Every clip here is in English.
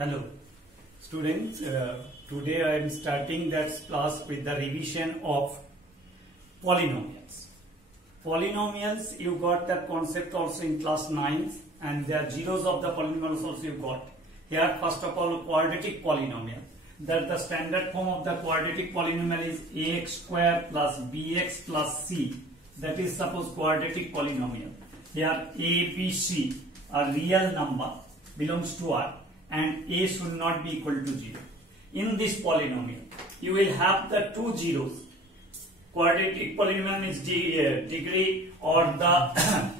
Hello students, today I am starting that class with the revision of polynomials. Polynomials, you got that concept also in class 9 and the zeros of the polynomials also you got. Here first of all quadratic polynomial, that the standard form of the quadratic polynomial is ax square plus bx plus c, that is suppose quadratic polynomial. Here a, b, c are real number belongs to R and a should not be equal to 0. In this polynomial, you will have the two zeros. Quadratic polynomial means degree or the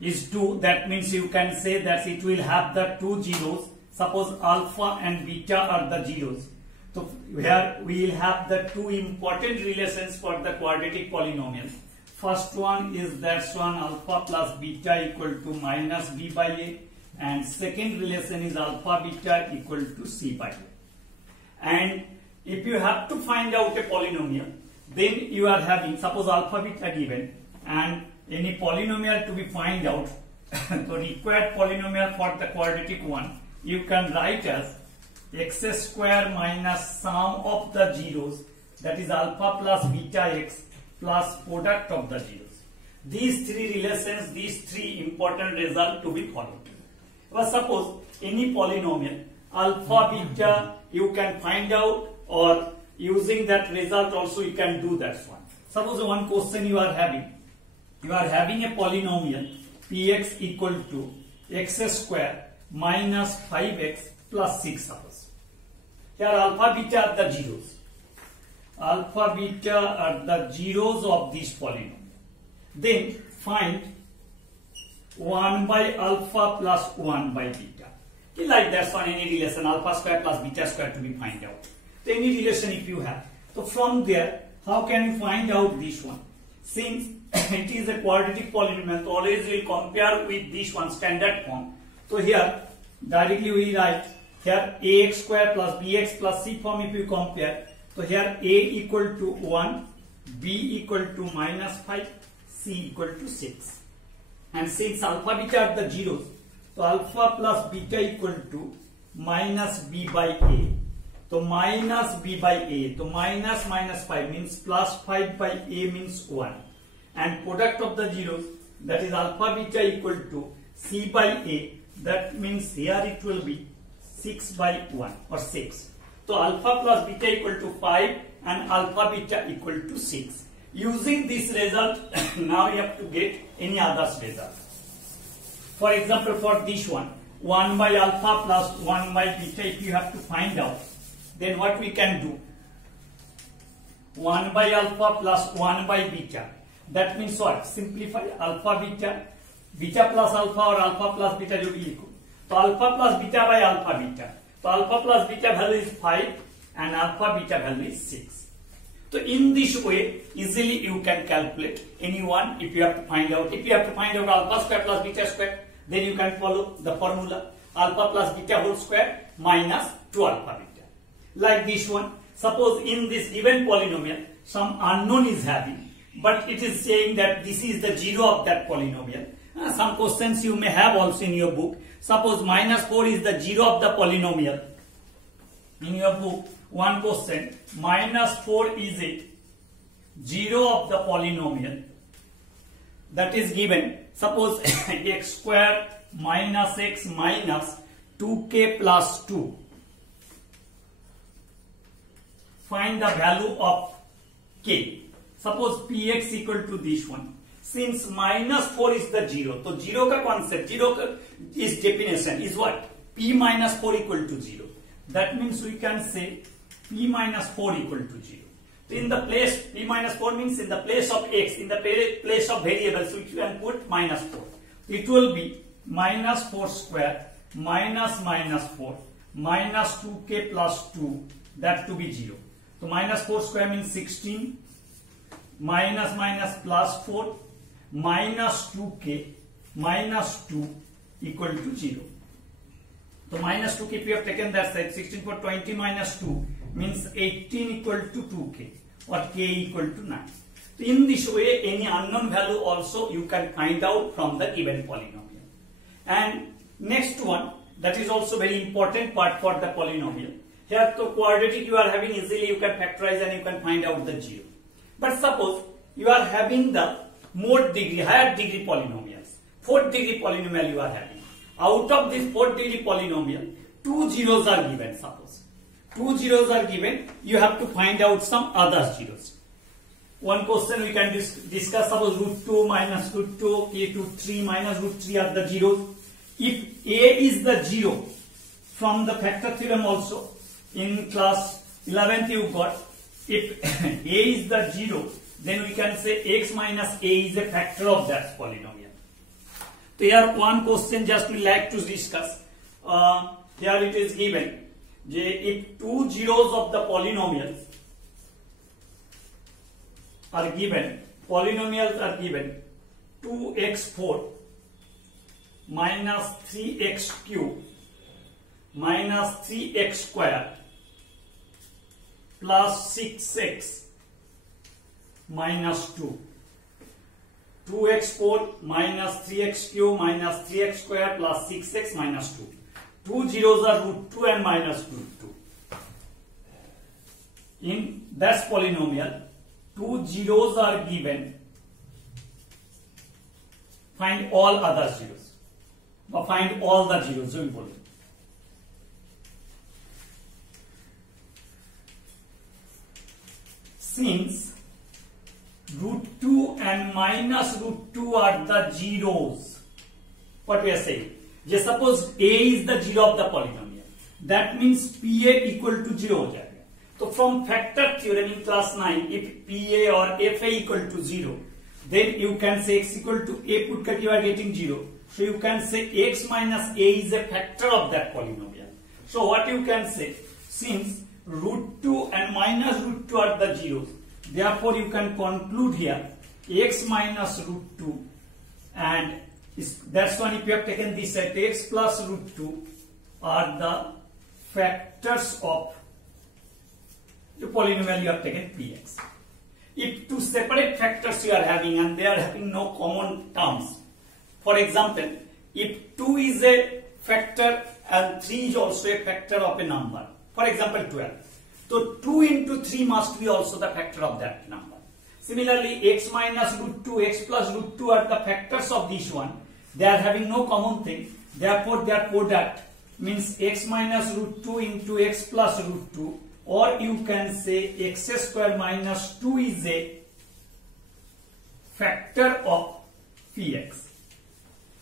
is 2. That means you can say that it will have the two zeros. Suppose alpha and beta are the zeros. So here we will have the two important relations for the quadratic polynomial. First one is that one alpha plus beta equal to minus b by a. And second relation is alpha beta equal to c by a. And if you have to find out a polynomial, then you are having suppose alpha beta given and any polynomial to be find out. So required polynomial for the quadratic one, you can write as x square minus sum of the zeros, that is alpha plus beta x plus product of the zeros. These three relations, these three important results to be followed. But suppose any polynomial alpha beta you can find out, or using that result also you can do that one. Suppose one question you are having a polynomial px equal to x square minus 5x plus 6 suppose. Here alpha beta are the zeros. Alpha beta are the zeros of this polynomial. Then find 1 by alpha plus 1 by beta. Like that's one any relation alpha square plus beta square to be find out. So any relation if you have. So from there, how can you find out this one? Since it is a quadratic polynomial, so always we will compare with this one standard form. So here directly we write here ax square plus bx plus c form if you compare. So here a equal to 1, b equal to minus 5, c equal to 6. And since alpha beta are the zeros, so alpha plus beta equal to minus b by a. So minus b by a. So minus 5 means plus 5 by a means 1. And product of the zeros, that is alpha beta equal to c by a. That means here it will be 6 by 1 or 6. So alpha plus beta equal to 5 and alpha beta equal to 6. Using this result, now you have to get any other result. For example, for this one, 1 by alpha plus 1 by beta, if you have to find out, then what we can do? 1 by alpha plus 1 by beta. That means what? Simplify alpha beta, beta plus alpha or alpha plus beta will be equal. So alpha plus beta by alpha beta. So alpha plus beta value is 5 and alpha beta value is 6. So in this way, easily you can calculate any one if you have to find out. If you have to find out alpha square plus beta square, then you can follow the formula alpha plus beta whole square minus 2 alpha beta. Like this one, suppose in this given polynomial, some unknown is having, but it is saying that this is the zero of that polynomial. Some questions you may have also in your book. Suppose minus 4 is the zero of the polynomial. In your book, one question, minus 4 is a zero of the polynomial that is given. Suppose x square minus x minus 2k plus 2. Find the value of k. Suppose px equal to this one. Since minus 4 is the zero, so zero ka concept, zero ka is definition is what? P minus 4 equal to 0. That means we can say p minus 4 equal to 0. So in the place, p minus 4 means in the place of x, in the place of variables, which you can put minus 4. It will be minus 4 square minus minus 4 minus 2k plus 2, that to be 0. So minus 4 square means 16 minus minus plus 4 minus 2k minus 2 equal to 0. So minus 2k, if you have taken that side, 16 for 20 minus 2 means 18 equal to 2k or k equal to 9. So in this way, any unknown value also you can find out from the given polynomial. And next one, That is also very important part for the polynomial. Here the quadratic you are having, easily you can factorize and you can find out the 0. But suppose you are having the higher degree polynomials. 4th degree polynomial you are having. Out of this 4th degree polynomial, 2 zeros are given. Suppose 2 zeros are given, you have to find out some other zeros. One question we can discuss, suppose root 2 minus root 2, k to 3 minus root 3 are the zeros. If a is the 0, from the factor theorem also, in class 11th you got, if a is the 0, then we can say x minus a is a factor of that polynomial. So here one question just we like to discuss. Here it is given, if 2 zeros of the polynomials are given, 2x4 minus 3x cube minus 3x square plus 6x minus 2. 2x4 minus 3x cube minus 3x square plus 6x minus 2. 2 zeros are root 2 and minus root 2. In that polynomial, 2 zeros are given. Find all other zeros. Or find all the zeros. Since root 2 and minus root 2 are the zeros, what we are saying? Just suppose a is the 0 of the polynomial. That means pa equal to 0 ho jayega. So from factor theorem in class 9, if pa or fa equal to 0, then you can say x equal to a, put cut you are getting 0. So you can say x minus a is a factor of that polynomial. So what you can say, since root 2 and minus root 2 are the zeros, therefore you can conclude here x minus root 2, and that's why if you have taken this set, x plus root 2 are the factors of the polynomial you have taken px. If two separate factors you are having and they are having no common terms, for example, if 2 is a factor and 3 is also a factor of a number, for example 12, so 2 into 3 must be also the factor of that number. Similarly, x minus root 2, x plus root 2 are the factors of this one. They are having no common thing. Therefore, their product means x minus root 2 into x plus root 2, or you can say x square minus 2 is a factor of px.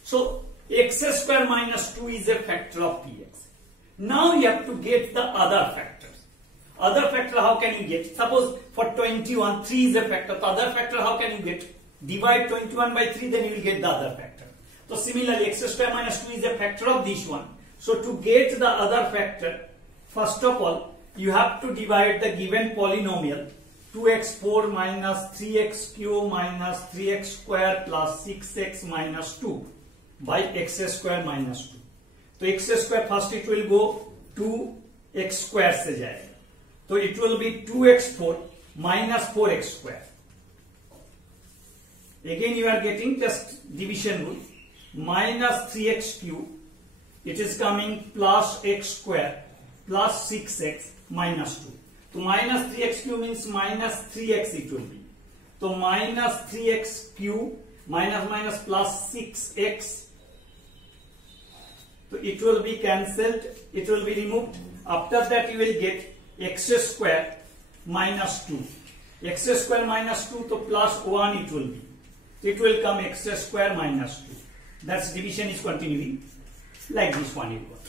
So, x square minus 2 is a factor of px. Now you have to get the other factors. Other factor, how can you get? Suppose for 21, 3 is a factor. The other factor, how can you get? Divide 21 by 3, then you will get the other factor. So similarly, x square minus 2 is a factor of this one. So to get the other factor, first of all, you have to divide the given polynomial 2x4 minus 3x cube minus 3x square plus 6x minus 2 by x square minus 2. So x square first it will go 2x square se jayega. So it will be 2x4 minus 4x square. Again you are getting just division rule. Minus 3x cube, it is coming plus x square plus 6x minus 2. So minus 3x cube means minus 3x it will be. So minus 3x cube minus plus 6x. So it will be cancelled, it will be removed. After that you will get x square minus 2. X square minus 2 to plus 1 it will be. It will come x square minus 2. That's division is continuing like this one you got.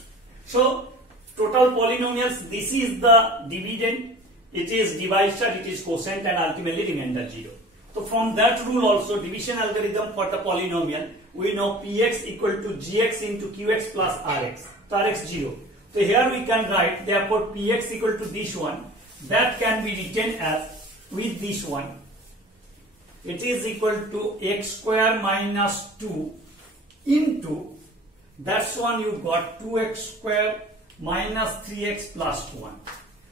So total polynomials, this is the dividend, it is divisor, it is quotient, and ultimately remainder 0. So from that rule also, division algorithm for the polynomial, we know px equal to gx into qx plus rx. So rx 0. So here we can write, therefore px equal to this one, that can be written as with this one. It is equal to x square minus 2 into, that's one you got 2x square minus 3x plus 1.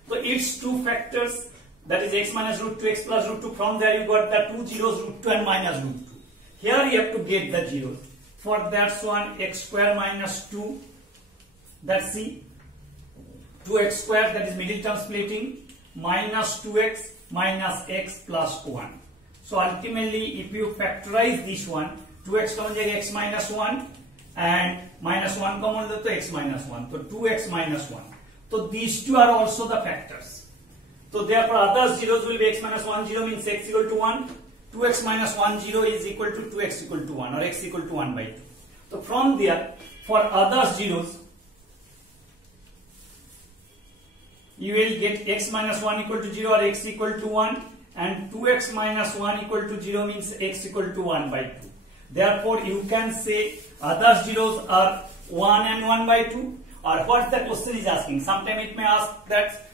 So it's two factors, that is x minus root 2, x plus root 2. From there you got the 2 zeros, root 2 and minus root 2. Here you have to get the zeros. For that one, x square minus 2 That's C. 2x square, that is middle term splitting, minus 2x minus x plus 1. So ultimately, if you factorize this one, 2x common jayega x minus 1 and minus 1 common to x minus 1. So 2x minus 1. So these two are also the factors. So therefore other zeros will be x minus 1 0 means x equal to 1. 2x minus 1 0 is equal to 2x equal to 1 or x equal to 1 by 2. So from there, for other zeros, you will get x minus 1 equal to 0 or x equal to 1, and 2x minus 1 equal to 0 means x equal to 1 by 2. Therefore, you can say other zeros are 1 and 1 by 2, or what the question is asking. Sometimes it may ask that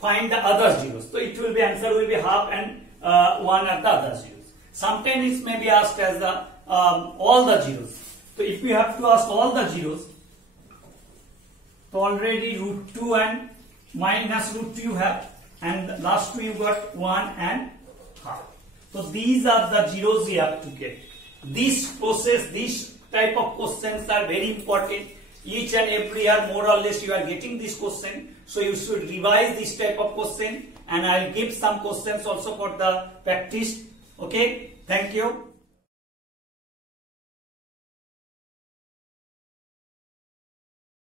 find the other zeros. So it will be answer will be half and 1 at the other zeros. Sometimes it may be asked as the all the zeros. So if you have to ask all the zeros, so already root 2 and minus root 2 you have, and the last two you got 1 and half. So these are the zeros you have to get. This process, this type of questions are very important. Each and every year more or less you are getting this question. So you should revise this type of question, and I will give some questions also for the practice. Okay, thank you.